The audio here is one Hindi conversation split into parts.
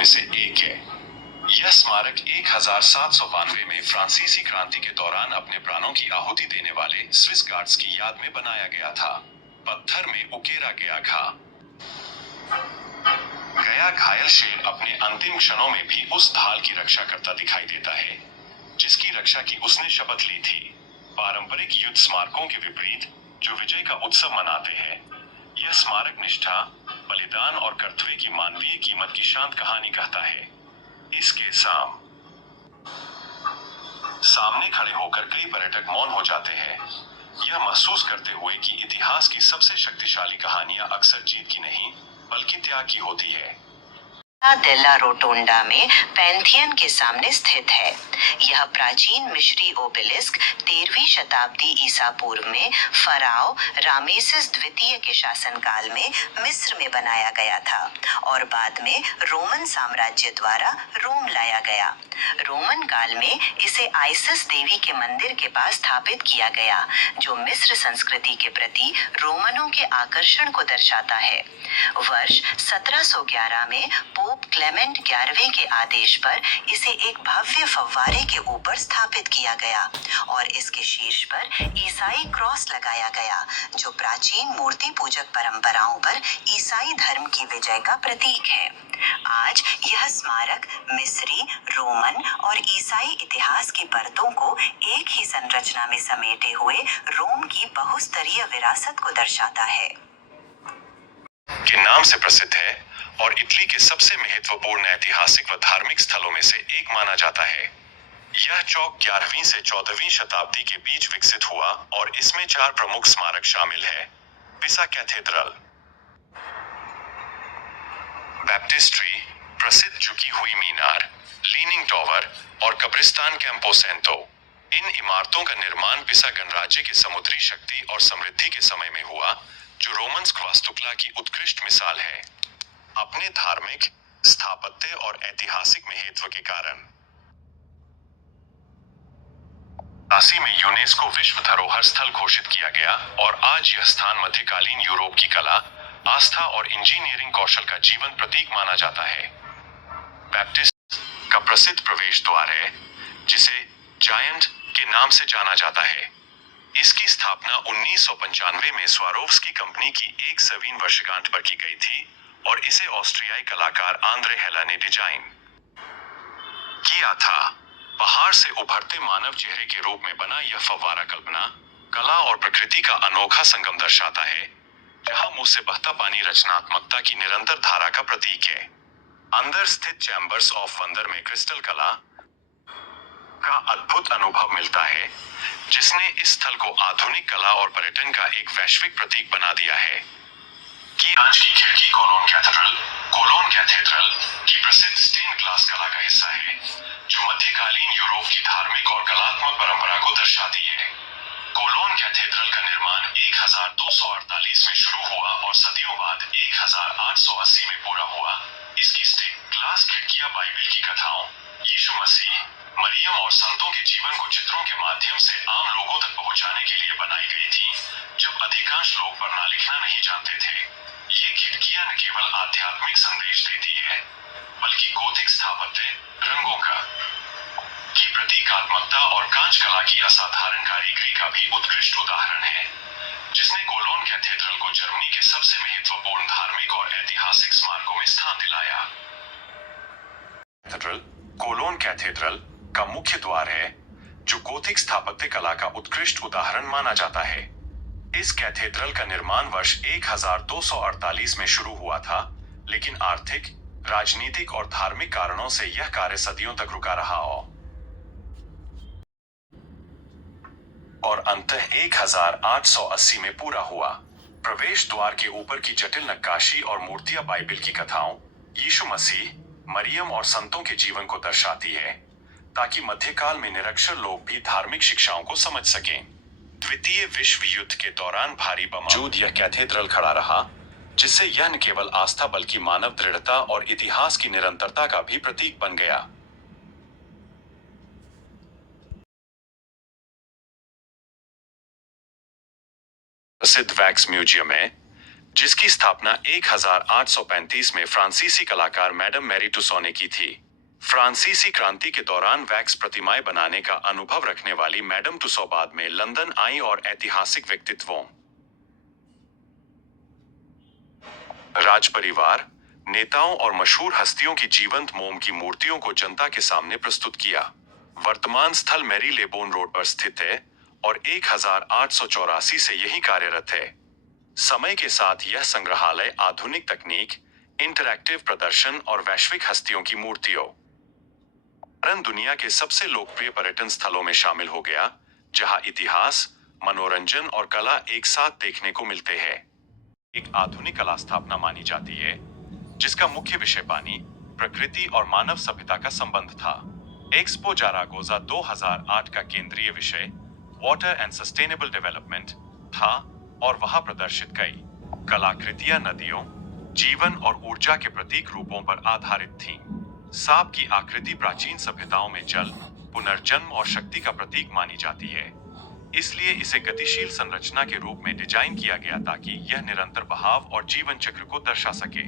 में से एक है। यह स्मारक 1792 में फ्रांसीसी क्रांति के दौरान अपने प्राणों की आहुति देने वाले स्विस गार्ड्स की याद में बनाया गया था। पत्थर में उकेरा गया घायल शेर अपने अंतिम क्षणों में भी उस ढाल की रक्षा करता दिखाई देता है जिसकी रक्षा की उसने शपथ ली थी। पारंपरिक युद्ध स्मारकों के विपरीत जो विजय का उत्सव मनाते हैं, यह स्मारक निष्ठा, बलिदान और कर्तव्य की मानवीय कीमत की शांत कहानी कहता है। इसके सामने खड़े होकर कई पर्यटक मौन हो जाते हैं, यह महसूस करते हुए कि इतिहास की सबसे शक्तिशाली कहानियां अक्सर जीत की नहीं बल्कि त्याग की होती है। डेला रोटोंडा में पैंथियन के सामने स्थित है। यह प्राचीन मिस्री ओबेलिस्क 13वीं शताब्दी ईसा पूर्व में फराओ रामेसिस द्वितीय के शासनकाल में मिस्र में बनाया गया था और बाद में रोमन साम्राज्य द्वारा रोम लाया गया। रोमन काल में इसे आइसिस देवी के मंदिर के पास स्थापित किया गया, जो मिस्र संस्कृति के प्रति रोमनों के आकर्षण को दर्शाता है। वर्ष 1711 में पोप क्लेमेंट 11वें के आदेश पर इसे एक भव्य फव्वारे के ऊपर स्थापित किया गया और इसके शीर्ष पर ईसाई क्रॉस लगाया गया, जो प्राचीन मूर्ति पूजक परंपराओं पर ईसाई धर्म की विजय का प्रतीक है। आज यह स्मारक मिस्री, रोमन और ईसाई इतिहास की परतों को एक ही संरचना में समेटे हुए रोम की बहुस्तरीय विरासत को दर्शाता है। के नाम से प्रसिद्ध है और इटली के सबसे महत्वपूर्ण ऐतिहासिक व धार्मिक स्थलों में से एक माना जाता है। यह चौक 11वीं से 14वीं शताब्दी के बीच विकसित हुआ और इसमें 4 प्रमुख स्मारक शामिल है: पिसा कैथेड्रल, बैप्टिस्ट्री, प्रसिद्ध झुकी हुई मीनार, लीनिंग टॉवर और कब्रिस्तान कैंपोसेंटो। इन इमारतों का निर्माण पिसा गणराज्य की समुद्री शक्ति और समृद्धि के समय में हुआ, जो रोमन वास्तुकला की उत्कृष्ट मिसाल है। अपने धार्मिक, स्थापत्य और ऐतिहासिक महत्व के कारण काशी में यूनेस्को विश्व धरोहर स्थल घोषित किया गया और आज यह स्थान मध्यकालीन यूरोप की कला, आस्था और इंजीनियरिंग कौशल का जीवन प्रतीक माना जाता है। बैप्टिस्ट का प्रसिद्ध प्रवेश द्वार है, जिसे जायंट के नाम से जाना जाता है। इसकी स्थापना 1995 में स्वारोवस्की कंपनी की 100वीं वर्षगांठ पर की गई थी और इसे ऑस्ट्रियाई कलाकार आंद्रे हेला ने डिजाइन किया था। पहाड़ से उभरते मानव चेहरे के रूप में बना यह फव्वारा कल्पना, कला और प्रकृति का अनोखा संगम दर्शाता है, जहां मुंह से बहता पानी रचनात्मकता की निरंतर धारा का प्रतीक है। अंदर स्थित चैम्बर्स ऑफ वंडर में क्रिस्टल कला का अद्भुत अनुभव मिलता है, जिसने इस स्थल को आधुनिक कला और पर्यटन का एक वैश्विक प्रतीक बना दिया है। कांच की खिड़की कोलोन कैथेड्रल की प्रसिद्ध स्टेन ग्लास कला का हिस्सा है, जो मध्यकालीन यूरोप की धार्मिक और कलात्मक परंपरा को दर्शाती है। कोलोन कैथेड्रल का निर्माण 1248 में शुरू हुआ और सदियों बाद 1880 में पूरा हुआ। इसकी स्टेन ग्लास खिड़कियां बाइबिल की कथाओं, यीशु मसीह, मरियम और संतों के जीवन को चित्रों के माध्यम से आम लोगों तक पहुंचाने के लिए बनाई गई थी, जब अधिकांश लोग पढ़ना लिखना नहीं जानते थे। ये खिड़कियां न केवल आध्यात्मिक संदेश देती है, बल्कि गोथिक स्थापत्य, रंगों की प्रतीकात्मकता और कांच कला की असाधारण कारीगरी का भी उत्कृष्ट उदाहरण है, जिसने कोलोन कैथेड्रल को जर्मनी के सबसे महत्वपूर्ण धार्मिक और ऐतिहासिक स्मारकों में स्थान दिलाया। कोलोन कैथेड्रल का मुख्य द्वार है, जो गोथिक स्थापत्य कला का उत्कृष्ट उदाहरण माना जाता है। इस कैथेड्रल का निर्माण वर्ष 1248 में शुरू हुआ था, लेकिन आर्थिक, राजनीतिक और धार्मिक कारणों से यह कार्य सदियों तक रुका रहा और अंततः 1880 में पूरा हुआ। प्रवेश द्वार के ऊपर की जटिल नक्काशी और मूर्तियां बाइबिल की कथाओं, यीशु मसीह, मरियम और संतों के जीवन को दर्शाती है, ताकि मध्यकाल में निरक्षर लोग भी धार्मिक शिक्षाओं को समझ सकें। द्वितीय विश्व युद्ध के दौरान भारी बावजूद यह कैथेड्रल खड़ा रहा, जिससे यह न केवल आस्था बल्कि मानव दृढ़ता और इतिहास की निरंतरता का भी प्रतीक बन गया। प्रसिद्ध वैक्स म्यूजियम है, जिसकी स्थापना 1835 में फ्रांसीसी कलाकार मैडम मैरी टुसॉ ने की थी। फ्रांसीसी क्रांति के दौरान वैक्स प्रतिमाएं बनाने का अनुभव रखने वाली मैडम टुसॉ बाद में लंदन आई और ऐतिहासिक व्यक्तित्वों, राजपरिवार, नेताओं और मशहूर हस्तियों की जीवंत मोम की मूर्तियों को जनता के सामने प्रस्तुत किया। वर्तमान स्थल मैरी लेबोन रोड पर स्थित है और 1884 से यही कार्यरत है। समय के साथ यह संग्रहालय आधुनिक तकनीक, इंटरैक्टिव प्रदर्शन और वैश्विक हस्तियों की मूर्तियों कारण दुनिया के सबसे लोकप्रिय पर्यटन स्थलों में शामिल हो गया, जहां इतिहास, मनोरंजन और कला एक साथ देखने को मिलते हैं। एक आधुनिक कला स्थापना मानी जाती है जिसका मुख्य विषय पानी, प्रकृति और मानव सभ्यता का संबंध था। एक्सपो जारागोजा 2008 का केंद्रीय विषय वाटर एंड सस्टेनेबल डेवलपमेंट था और वहां प्रदर्शित कई कलाकृतियां नदियों, जीवन और ऊर्जा के प्रतीक रूपों पर आधारित थीं। सांप की आकृति प्राचीन सभ्यताओं में जल, पुनर्जन्म और शक्ति का प्रतीक मानी जाती है, इसलिए इसे गतिशील संरचना के रूप में डिजाइन किया गया ताकि यह निरंतर बहाव और जीवन चक्र को दर्शा सके।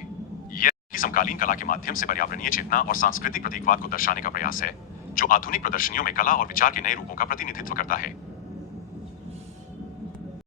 यह समकालीन कला के माध्यम से पर्यावरणीय चेतना और सांस्कृतिक प्रतीकवाद को दर्शाने का प्रयास है, जो आधुनिक प्रदर्शनियों में कला और विचार के नए रूपों का प्रतिनिधित्व करता है।